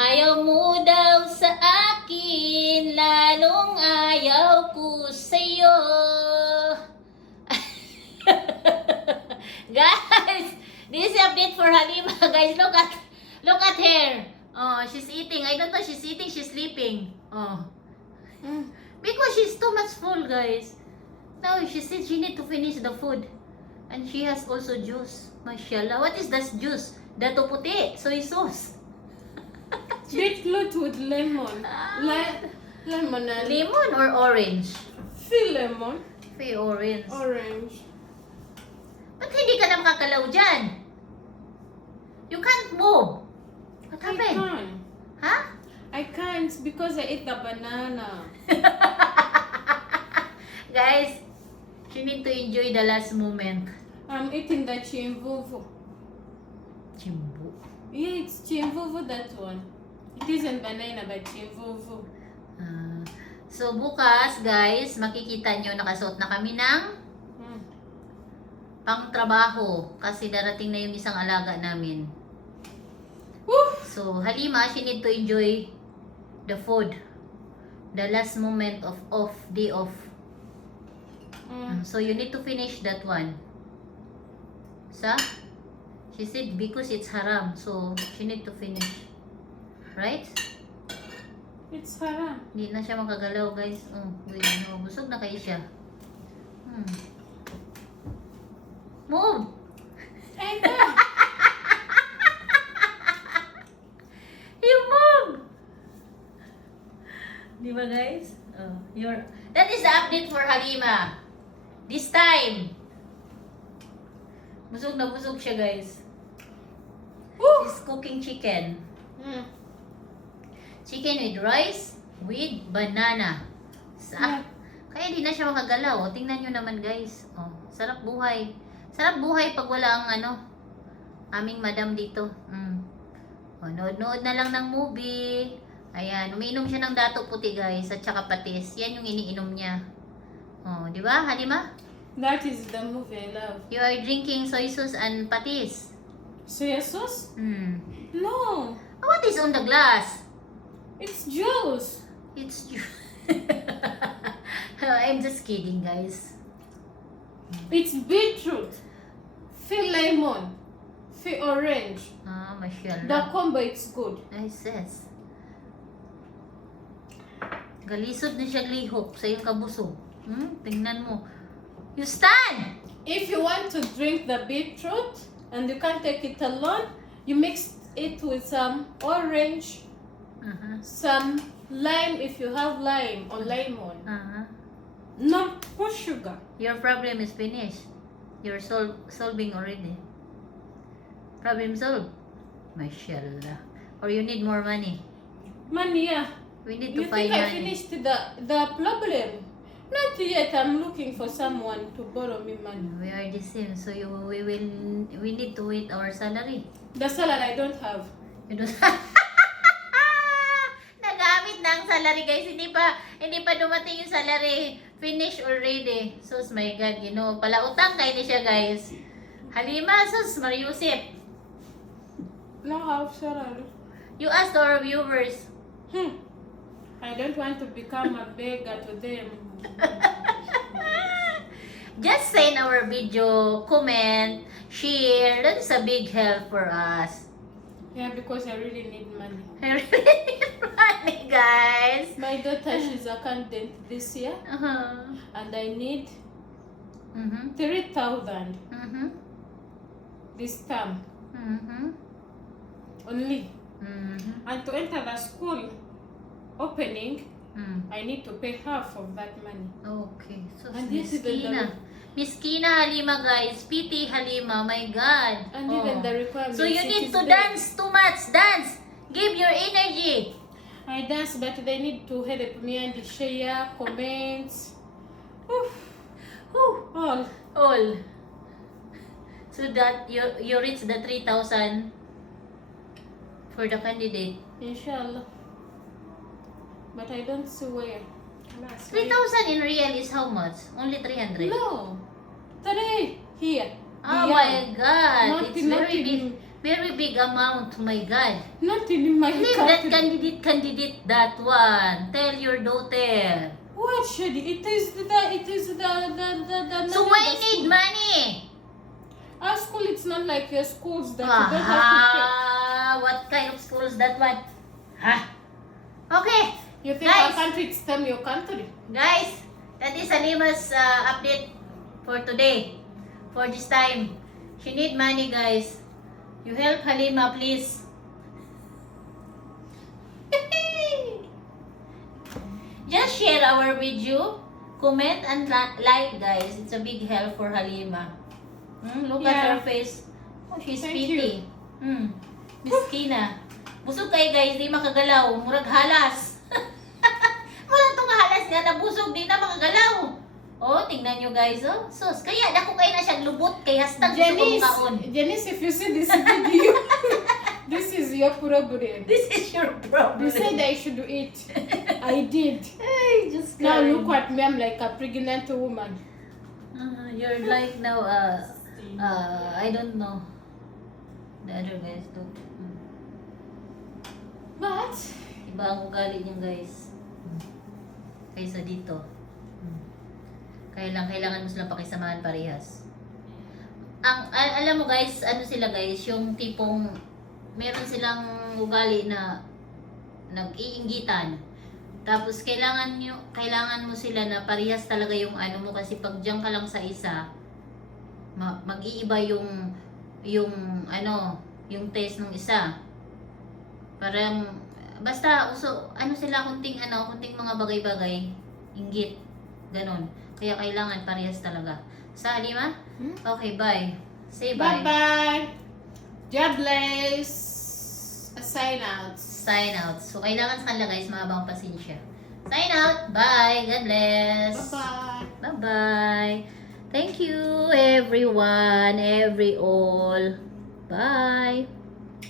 Ayaw mo daw sa akin, lalong ayaw ko sa'yo. Guys, this is update for Halima. Guys, look at her. Oh, she's eating. I don't know, she's eating, she's sleeping. Oh. Because she's too much full, guys. Now, she said she need to finish the food. And she has also juice. Mashallah. What is that juice? Dato puti. Soy sauce. Beetroot with lemon. Lemon and... Lemon or orange? Feel lemon. Feel orange. Orange. Ba't hindi ka na makakalaw dyan? You can't move. What I happened? can't. Huh? I can't because I ate the banana. Guys, she need to enjoy the last moment. I'm eating the chimvuvu. Chimbo. Yeah, it's chimvuvu, that one. It isn't banana, but chimvuvu. So bukas, guys, makikita nyo nakasuot na kami ng pang trabaho kasi darating na yung isang alaga namin. Woo! So Halima, she need to enjoy the food. The last moment of day off. So you need to finish that one. Sa? She said because it's haram, so she need to finish. Right? It's haram. Hindi na siya makagalaw, guys. Oh, wait, no. Busog na kayo siya. Move! I know. You move! Di ba, guys? Oh, that is the update for Halima. This time. Busog na busog siya, guys. Woo! She's cooking chicken. Chicken with rice with banana. Kaya di na siya makagalaw. O, tingnan nyo naman, guys. Oh, sarap buhay. Sarap buhay pag wala ang aming madam dito. O, nood-nood na lang ng movie. Ayan, umiinom siya ng dato puti, guys, at saka patis. Yan yung iniinom niya. Oh, di ba, Halima? That is the movie I love. You are drinking soy sauce and patis. Soya sauce? No. What is on the glass? It's juice. It's I'm just kidding, guys. It's beetroot. Feel lemon. Feel orange. Ah, mashallah. The combo, it's good. Nice, yes. Galisod na siya lihok sa iyong kabusog. Tingnan mo. You stand! If you want to drink the beetroot and you can't take it alone, you mix it with some orange, some lime if you have lime or lemon. No, for sugar. Your problem is finished. You're solving already. Problem solved. Mashallah. Or you need more money. Money, yeah. We need You to find think I money. finished the problem? Not yet. I'm looking for someone to borrow me money. We are the same. So we need to wait our salary. The salary I don't have. You don't nagamit na ang salary, guys. Hindi pa dumating yung salary. Finish already. Sus, my God. You know, palautang kayo ni siya, guys. Halima, sus, Mariusip. No have salary. You asked our viewers. I don't want to become a beggar to them. Just say in our video, comment, share. That is a big help for us. Yeah, because I really need money. I really need money, guys. My daughter, she's a candidate this year, and I need 3,000 this term only. And to enter the school opening, I need to pay half of that money. Okay. So, And this is Miskina. Miskina Halima, guys. Pity Halima. My God. And even the requirements. So, you it need is to big. dance too much. Dance. Give your energy. I dance, but they need to help me and share, comments. All. All. So that you reach the 3,000 for the candidate. Inshallah. But I don't see where. 3,000 in real is how much? Only 300? No. 3 here. Oh Yeah. my God. Not, It's not very in Very big amount. Oh my God. Not in my Leave that country. candidate, that one. Tell your daughter. What should it is the So why need money? Our school, it's not like your schools that you don't have to pay. What kind of school is that one? Huh? Okay. You think Guys. our country is them your country? Guys, that is Halima's update for today. For this time. She need money, guys. You help Halima, please. Just share our video, comment and like, guys. It's a big help for Halima. Look at Yeah. her face. Oh, she's Thank pretty. Miskina. Busog kayo, guys. Di makagalaw. Murag halas. Murag tong halas nga nabusog. Di na makagalaw. Oh, tingnan nyo, guys. Oh, sus. Kaya dako kayo na siya lubot. Kay hastag gusto kong kaon. Janice, if you see this video, this is your problem. This is your problem. You said I should do it. I did. Ay, just Now look at me, I'm like a pregnant woman. You're like now, I don't know. The other guys do. But, Iba ang ugali niyo, guys. Kaysa dito. Kailangan mo silang pakisamahan parehas. Alam mo, guys, ano sila, guys, yung tipong meron silang ugali na nag-iinggitan. Tapos kailangan mo sila na parehas talaga yung ano mo, kasi pag diyan ka lang sa isa, mag-iiba yung taste ng isa. Parang basta ano sila, kunting mga bagay-bagay, inggit, ganon. Kaya kailangan parehas talaga. Sa Halima? Okay, bye. Say bye. bye-bye. God bless. Sign out. Sign out. So, kailangan sa kanila, guys, mahabang pasensya. Sign out. Bye. God bless. Bye-bye. Bye-bye. Thank you, everyone, all. Bye.